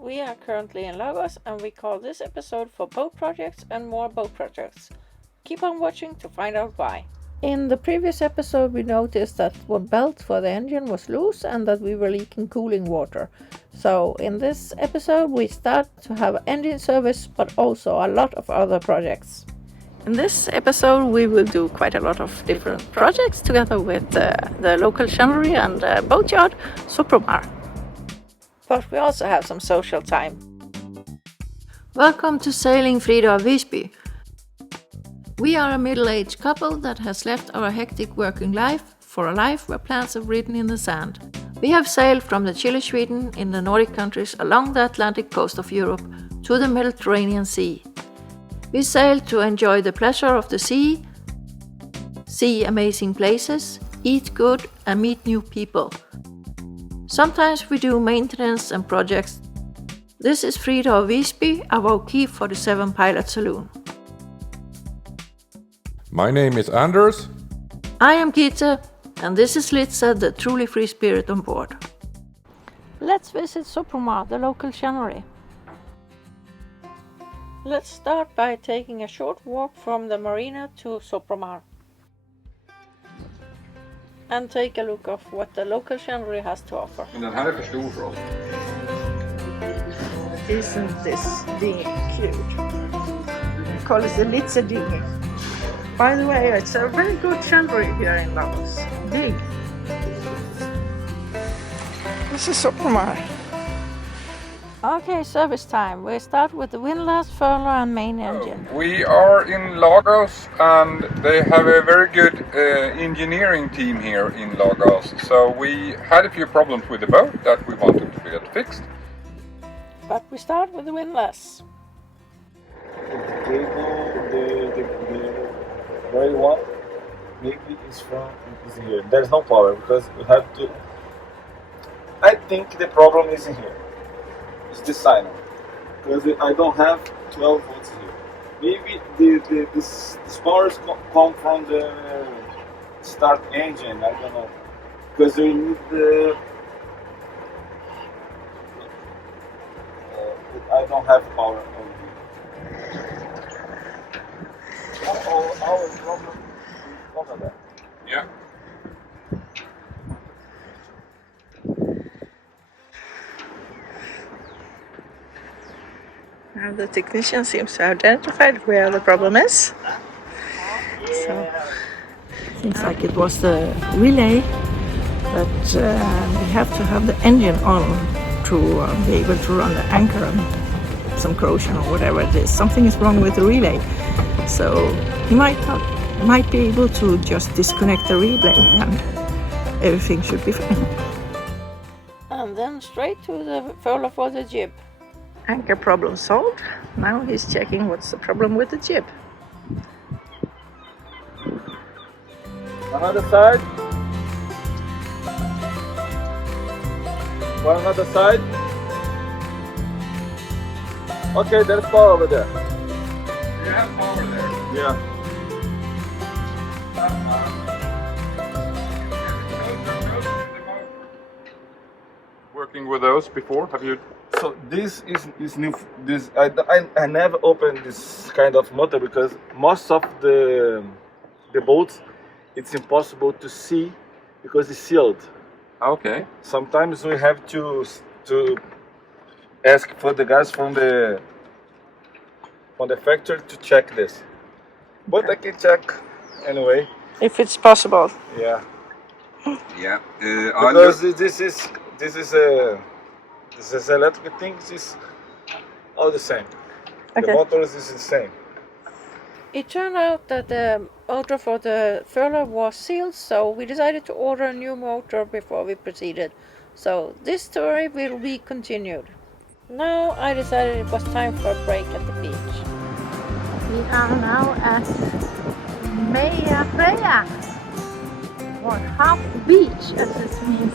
We are currently in Lagos and we call this episode for boat projects and more boat projects. Keep on watching to find out why. In the previous episode we noticed that one belt for the engine was loose and that we were leaking cooling water. So in this episode we start to have engine service but also a lot of other projects. In this episode we will do quite a lot of different projects together with the local shannery and boatyard Sopromar. But we also have some social time. Welcome to Sailing Frida of Visby. We are a middle-aged couple that has left our hectic working life for a life where plants are written in the sand. We have sailed from the chilly Sweden in the Nordic countries along the Atlantic coast of Europe to the Mediterranean Sea. We sail to enjoy the pleasure of the sea, see amazing places, eat good and meet new people. Sometimes we do maintenance and projects. This is Frida of Visby, our key 47 pilot saloon. My name is Anders. I am Gitte, and this is Litsa, the truly free spirit on board. Let's visit Sopromar, the local shannery. Let's start by taking a short walk from the marina to Sopromar and take a look of what the local shannery has to offer. Den här är för stor för oss. Isn't this dinghy cute? We call it the Litsa dinghy. By the way, it's a very good shannery here in Lagos. Big. This is Sopromar. Okay, service time. We start with the windlass, furler and main engine. We are in Lagos and they have a very good engineering team here in Lagos. So we had a few problems with the boat that we wanted to get fixed. But we start with the windlass. The cable, the very one, maybe is here. There's no power because you have to. I think the problem is in here. It's the silent because I don't have 12 volts here. Maybe this powers come from the start engine. I don't know because we need the. I don't have power on here. Our problem is over there. Yeah. Now the technician seems to have identified where the problem is. So, seems like it was the relay that we have to have the engine on to be able to run the anchor and some corrosion or whatever it is. Something is wrong with the relay. So you might be able to just disconnect the relay and everything should be fine. And then straight to the furler for the jib. Anchor problem solved. Now he's checking what's the problem with the jib. Another side. For another side. Okay, there's power over there. You have power there. Yeah. Working with those before? Have you? So this is new. This I never opened this kind of motor because most of the boats it's impossible to see because it's sealed. Okay. Sometimes we have to ask for the guys from the factory to check this. But I can check anyway. If it's possible. Yeah. Yeah. Because this is electric things is all the same. Okay. The motors is the same. It turned out that the motor for the furler was sealed, so we decided to order a new motor before we proceeded. So this story will be continued. Now I decided it was time for a break at the beach. We are now at Meja Freja, or half beach as it means.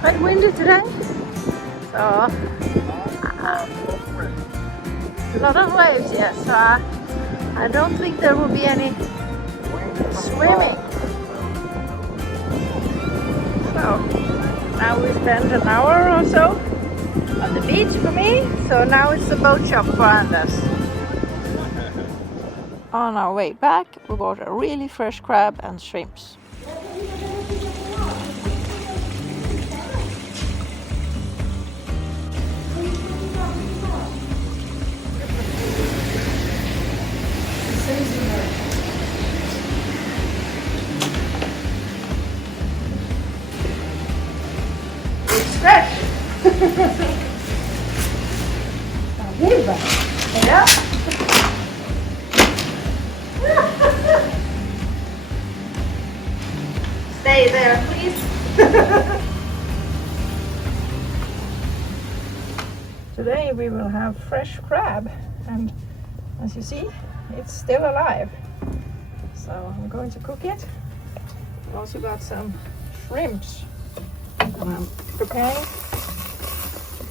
Quite windy today, so a lot of waves, yes. So I don't think there will be any swimming. So now we spend an hour or so on the beach for me, so now it's the boat shop for Anders. On our way back, we bought a really fresh crab and shrimps. It's fresh! Yeah. Stay there, please. Today we will have fresh crab, and as you see, it's still alive. So I'm going to cook it. I've also got some shrimps I'm preparing.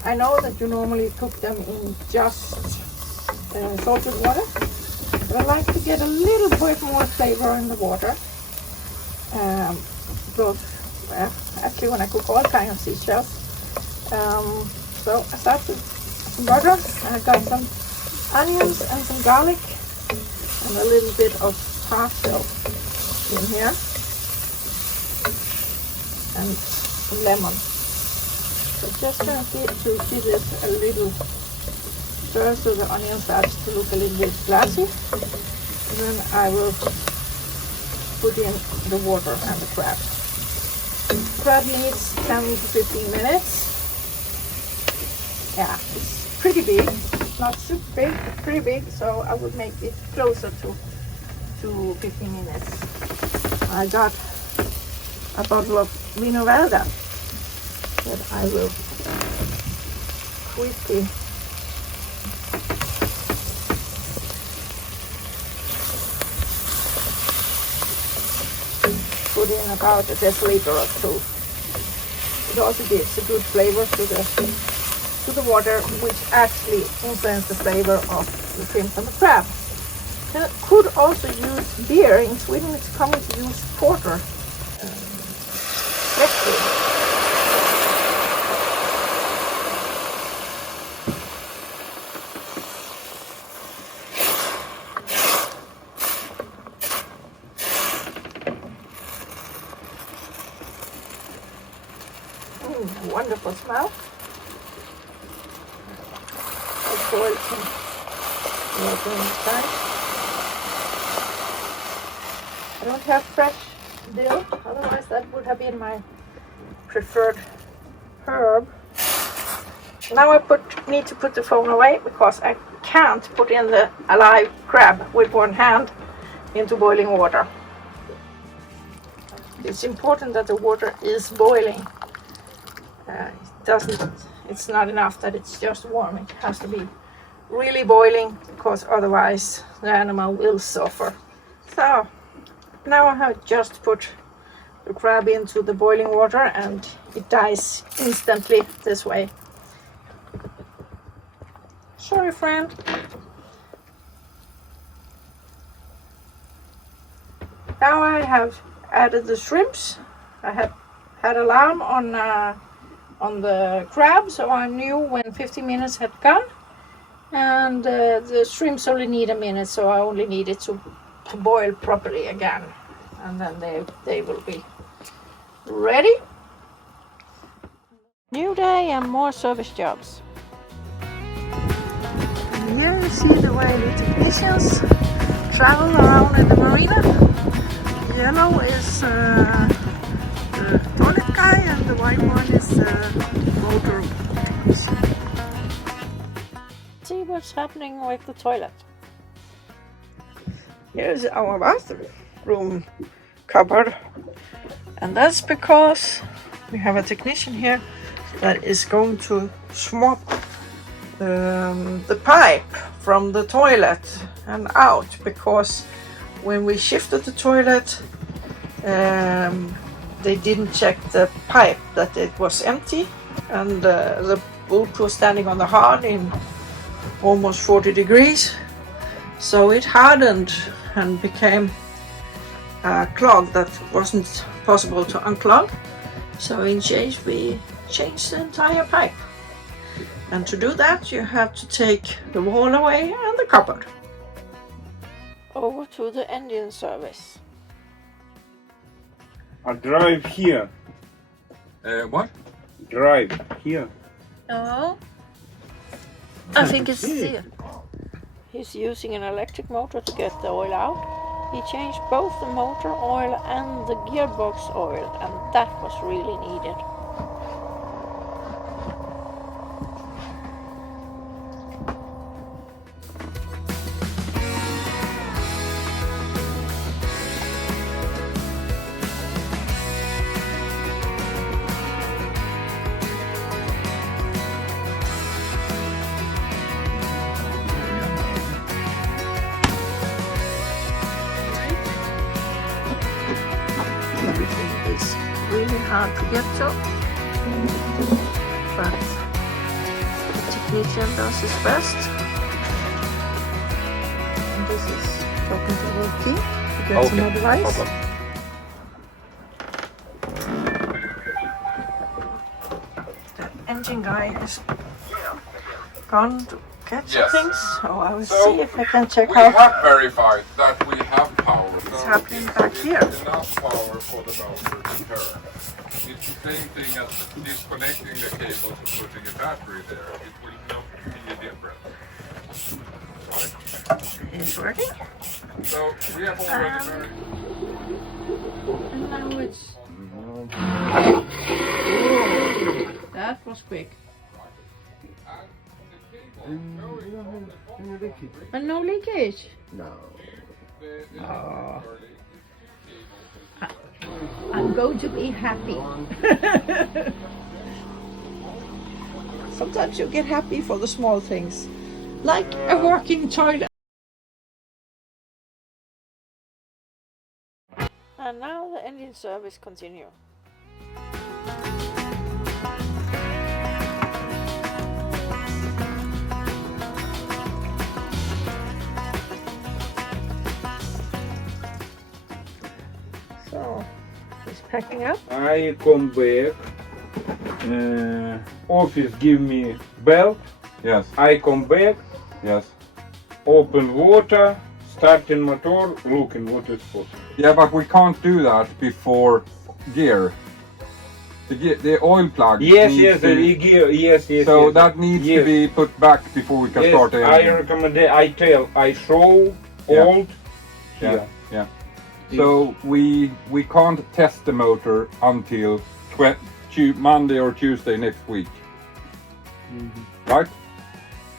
I know that you normally cook them in just salted water, but I like to get a little bit more flavor in the water. Actually, when I cook all kinds of seashells. So I start with some butter. I got some onions and some garlic and a little bit of parsley in here and some lemon. So just going to give it a little stir so the onion starts to look a little bit glassy. And then I will put in the water and the crab. Crab needs 10 to 15 minutes. Yeah, it's pretty big. Not super big, but pretty big, so I would make it closer to 15 minutes. I got a bottle of Vino Verda that I will quickly put in about a deciliter or two. It also gives a good flavor to the water, which actually influences the flavor of the shrimp and the crab. You could also use beer. In Sweden it's common to use porter. Wonderful smell. I'll boil some water inside. I don't have fresh dill, otherwise that would have been my preferred herb. Now I need to put the phone away because I can't put in the alive crab with one hand into boiling water. It's important that the water is boiling. It's not enough that it's just warm. It has to be really boiling because otherwise the animal will suffer. So now I have just put the crab into the boiling water and it dies instantly this way. Sorry, friend. Now I have added the shrimps. I had alarm on the crab, so I knew when 15 minutes had gone, and the shrimps only need a minute, so I only need it to boil properly again, and then they will be ready. New day and more service jobs. And here you see the way the technicians travel around in the marina. Yellow is the toilet guy and the white one is the motor technician. See what's happening with the toilet. Here's our bathroom cupboard, and that's because we have a technician here that is going to swap the pipe from the toilet and out, because when we shifted the toilet they didn't check the pipe that it was empty, and the boat was standing on the hard in almost 40 degrees, so it hardened and became a clog that wasn't possible to unclog. So in change we changed the entire pipe, And to do that, you have to take the wall away and the cupboard. Over to the engine service. I drive here. What? Drive here. No. I think it's here. He's using an electric motor to get the oil out. He changed both the motor oil and the gearbox oil, and that was really needed. Everything is really hard to get to, but the technician does his best. And this is talking to Wilkie to get some advice. The engine guy is gone to get some Yes. things, so I will So, see if I can check We out have verified that we have power. what's happening back here. Enough power for the motor to turn. It's the same thing as disconnecting the cables and putting a battery there. It will not be a difference. Right? It's working. So we have already verified. And now it's... That was quick. And no leakage? No. I'm going to be happy. Sometimes you get happy for the small things, like a working toilet. And now the engine service continue. So, he's packing up. I come back. Office give me belt. Yes, I come back. yes. Open water. Starting motor. Looking what is possible. Yeah, but we can't do that before gear. The oil plug. Yes, needs yes, to- the gear. Yes, yes. So yes. that needs Yes. to be put back before we can Yes, start the I engine. recommend. I show Yeah. old. Yeah, yeah. So we can't test the motor until Monday or Tuesday next week, right?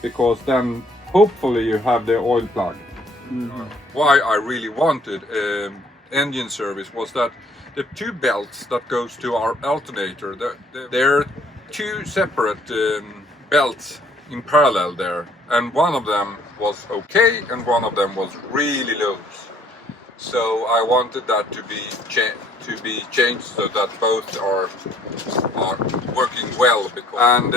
Because then hopefully you have the oil plug. Why I really wanted engine service was that the two belts that goes to our alternator, they're two separate belts in parallel there, and one of them was okay and one of them was really loose. So I wanted that to be changed so that both are working well. And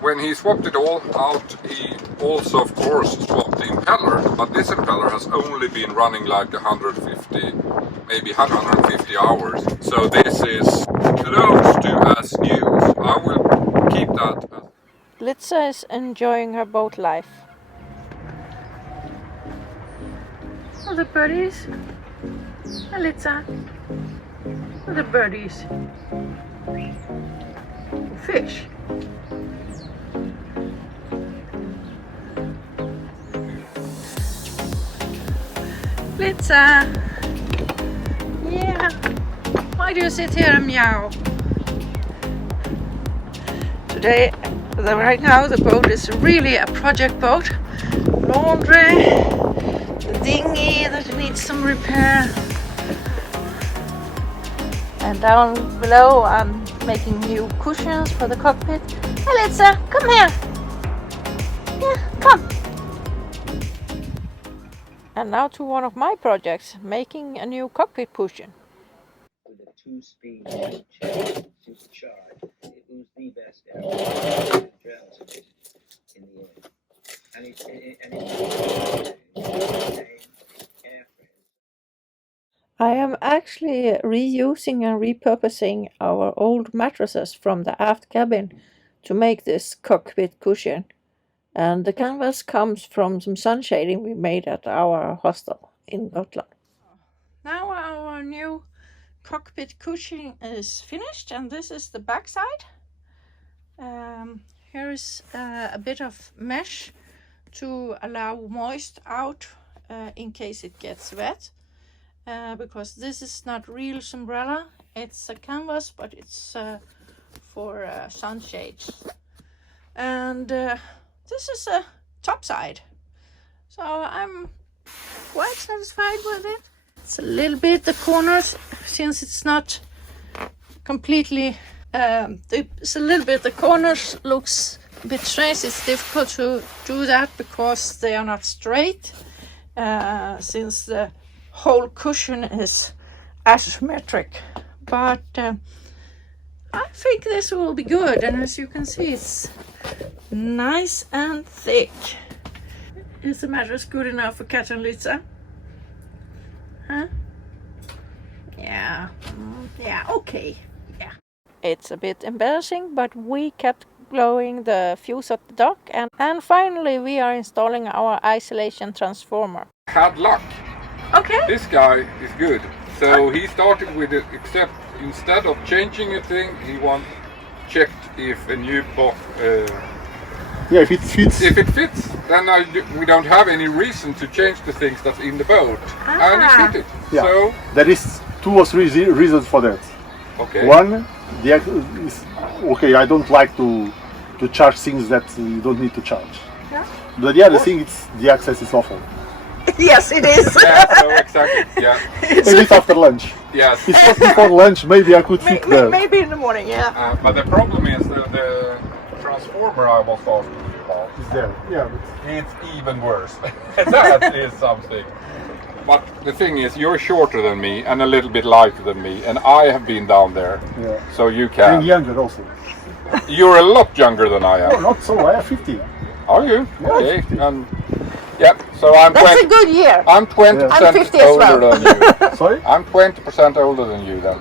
when he swapped it all out, he also of course swapped the impeller. But this impeller has only been running like 150, maybe 150 hours. So this is close to as new. I will keep that. Litza is enjoying her boat life. Oh, the birdies. Litza. Oh, the birdies. Fish. Litza. Yeah. Why do you sit here and meow? Today, right now, the boat is really a project boat. Laundry, the dinghy that needs some repair. And down below, I'm making new cushions for the cockpit. Hey, Litza, come here. Yeah, come. And now to one of my projects, making a new cockpit cushion. With a 2-speed supercharged, it was the best aircraft in the air. And it's I am actually reusing and repurposing our old mattresses from the aft cabin to make this cockpit cushion. And the canvas comes from some sun shading we made at our hostel in Gotland. Now our new cockpit cushion is finished, and this is the back side. Here is a bit of mesh to allow moist out in case it gets wet, because this is not real umbrella, it's a canvas, but it's for sunshades. And this is a top side, so I'm quite satisfied with it. It's a little bit the corners, since it's not completely it's a little bit the corners looks a bit strange. It's difficult to do that because they are not straight, since the whole cushion is asymmetric, but I think this will be good. And as you can see, it's nice and thick. Is the mattress good enough for Kat and Lisa? Huh? Yeah, yeah, okay, yeah. It's a bit embarrassing, but we kept blowing the fuse at the dock, and finally we are installing our isolation transformer. Had luck. Okay. This guy is good. So he started with it, except instead of changing a thing, he checked if a new box. Yeah, if it fits. If it fits, then we don't have any reason to change the things that's in the boat. And it fitted. Yeah. So, There is 2 or 3 reasons for that. okay. One, is okay. I don't like to charge things that you don't need to charge. Yeah. But the other thing, it's the access is awful. Yes, it is. Yeah, so exactly. Yeah. Maybe it's after lunch. Yes. It's not before lunch. Maybe I could fit there. Maybe in the morning, yeah. But the problem is that the transformer I was talking about, It's there. Yeah. it's even worse. That is something. But the thing is, you're shorter than me and a little bit lighter than me, and I have been down there, Yeah. so you And can. younger also. You're a lot younger than I No, am. not so. I have 50. Are you? Yeah, Okay. 50. Yeah. So I'm That's a 20. good year. I'm 20% I'm 50 as well. older than you. Sorry. I'm 20% older than you then.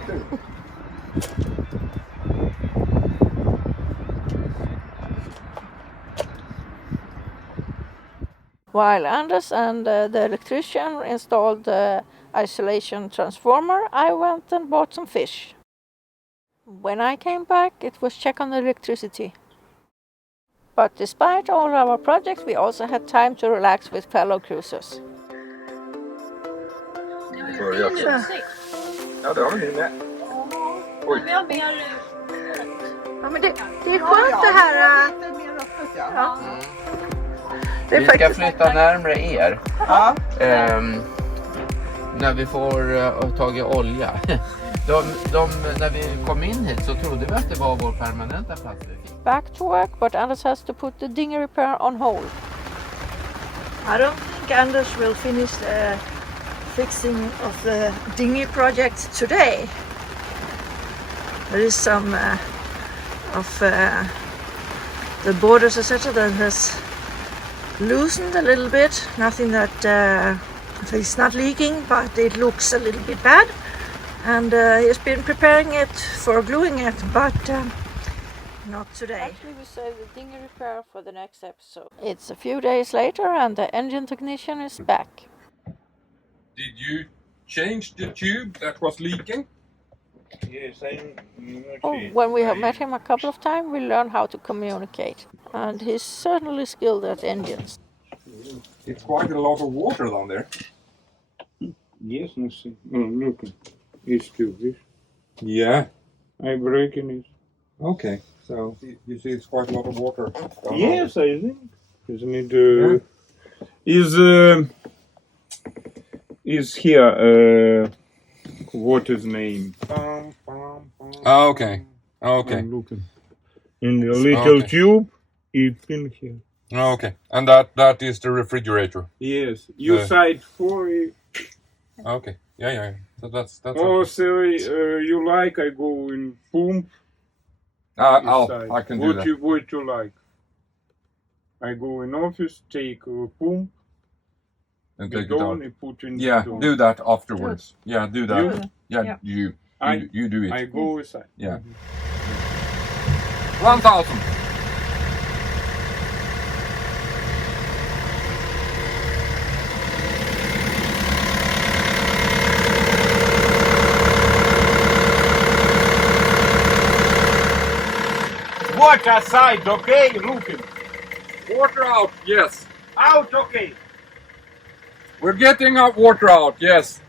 While Anders and the electrician installed the isolation transformer, I went and bought some fish. When I came back, it was check on the electricity. But despite all our projects, we also had time to relax with fellow cruisers. Ja, det har vi med. Oj. Ja, men det är skönt det här. Ja. Det är Vi ska faktiskt flytta närmare er. Ja. När vi får tagit olja. När vi kom in hit så trodde vi att det var vår permanenta plats. back to work, but Anders has to put the dinghy repair on hold. I don't think Anders will finish the fixing of the dinghy project today. There is some of the borders, etc., that has loosened a little bit. Nothing that it's not leaking, but it looks a little bit bad. And he's been preparing it for gluing it, but not today. Actually, we save the dinghy repair for the next episode. It's a few days later, and the engine technician is back. Did you change the tube that was leaking? Yes, When we have met him a couple of times, we learn how to communicate. And he's certainly skilled at engines. It's quite a lot of water down there. Yes, no, see. Oh, look. It's too big. Yeah. I breaking it. Okay. So you see, it's quite a lot of water. down Yes, I think. Isn't it? Is here? What is name? there. Oh, okay. Okay. I'm looking. In the little okay. tube, it's in here. Oh, okay. And that is the refrigerator. Yes, you The- side for it. Okay. Yeah. So that's. Oh, so you like? I go in pump. Inside. I can do that. What you like? I go in office, take a pump, And get take it out. on, and put in Yeah, the do that afterwards. Yeah, do that. You? Yeah, you I- do it. I go inside. Yeah. 1,000. much outside, okay? Looking. Water out, yes. Out, okay. We're getting our water out, yes.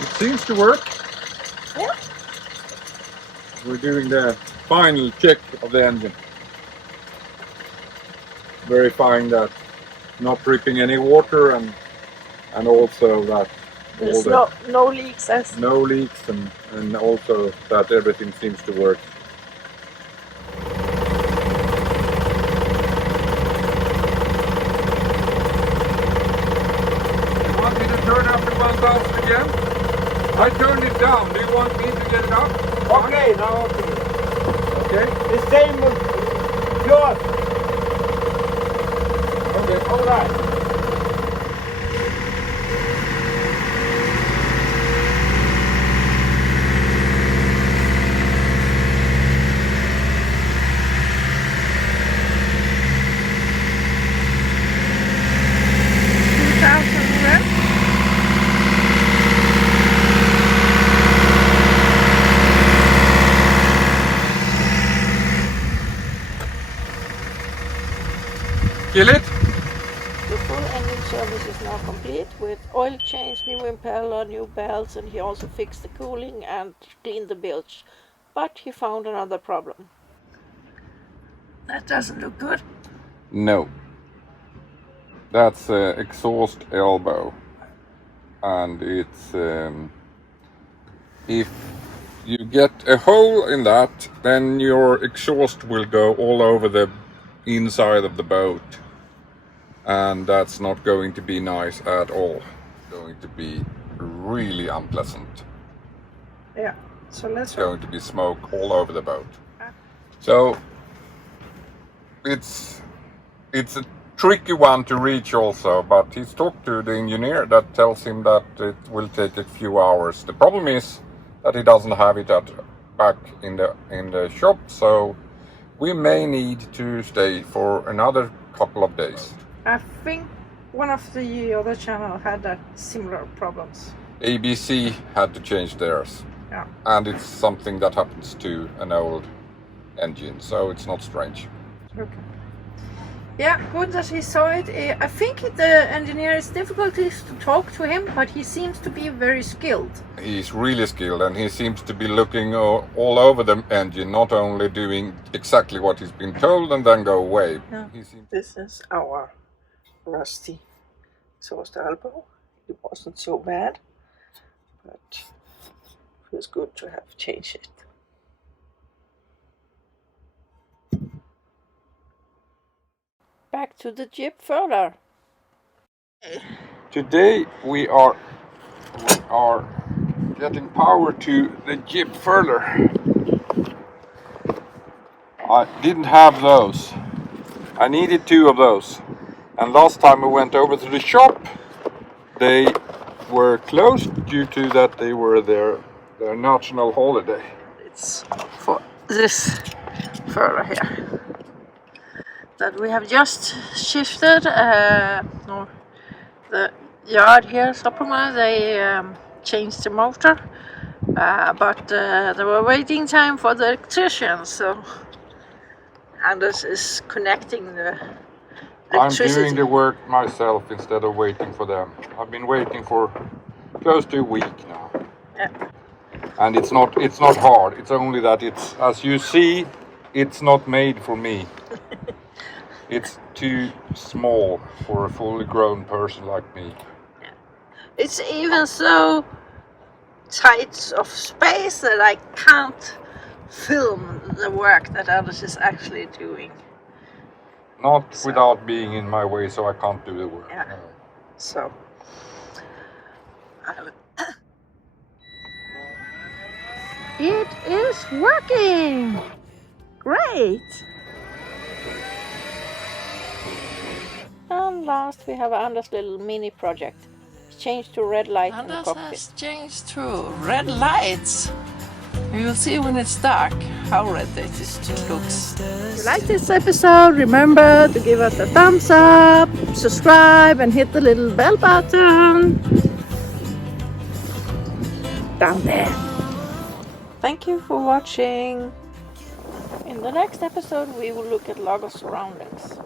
It seems to work. Yeah. We're doing the final check of the engine. Verifying that not dripping any water and also that There's all no leaks as no leaks and also that everything seems to work. You want me to turn up to 1000 again? I turned it down. Do you want me to get it up? Okay, now okay. Okay. The same with yours. Okay. All right. Kill it. The full engine service is now complete with oil change, new impeller, new belts, and he also fixed the cooling and cleaned the bilge. But he found another problem. That doesn't look good. No. That's exhaust elbow. And it's if you get a hole in that, then your exhaust will go all over the inside of the boat. And that's not going to be nice at all. It's going to be really unpleasant. Yeah, so let's It's going to be smoke all over the boat. So it's a tricky one to reach also, but he's talked to the engineer that tells him that it will take a few hours. The problem is that he doesn't have it back in the shop, so we may need to stay for another couple of days. I think one of the other channel had that similar problems. ABC had to change theirs. Yeah. And it's something that happens to an old engine, so it's not strange. Okay. Yeah, good that he saw it. I think the engineer is difficulties to talk to him, but he seems to be very skilled. He's really skilled and he seems to be looking all over the engine, not only doing exactly what he's been told and then go away. Yeah. He This is our rusty exhaust elbow. It wasn't so bad, but it was good to have changed it. Back to the Jeep further. Today we are getting power to the Jeep further. I didn't have those. I needed 2 of those. And last time we went over to the shop, they were closed due to that they were their national holiday. It's for this further here that we have just shifted. The yard here, Supplement, they changed the motor, but there were waiting time for the electrician, so Anders is connecting the electricity. I'm doing the work myself instead of waiting for them. I've been waiting for close to a week now. Yeah. And it's not hard. It's only that it's, as you see, it's not made for me. It's too small for a fully grown person like me. It's even so tight of space that I can't film the work that Anders is actually doing. Not without being in my way, so I can't do the work. Yeah. No. So it is working! Great! And last we have Anders' little mini project. Change to red light in the Anders cockpit. has changed to red lights. You will see when it's dark. how red it looks. If you like this episode, remember to give us a thumbs up, subscribe and hit the little bell button down there. Thank you for watching. In the next episode we will look at Lagos surroundings.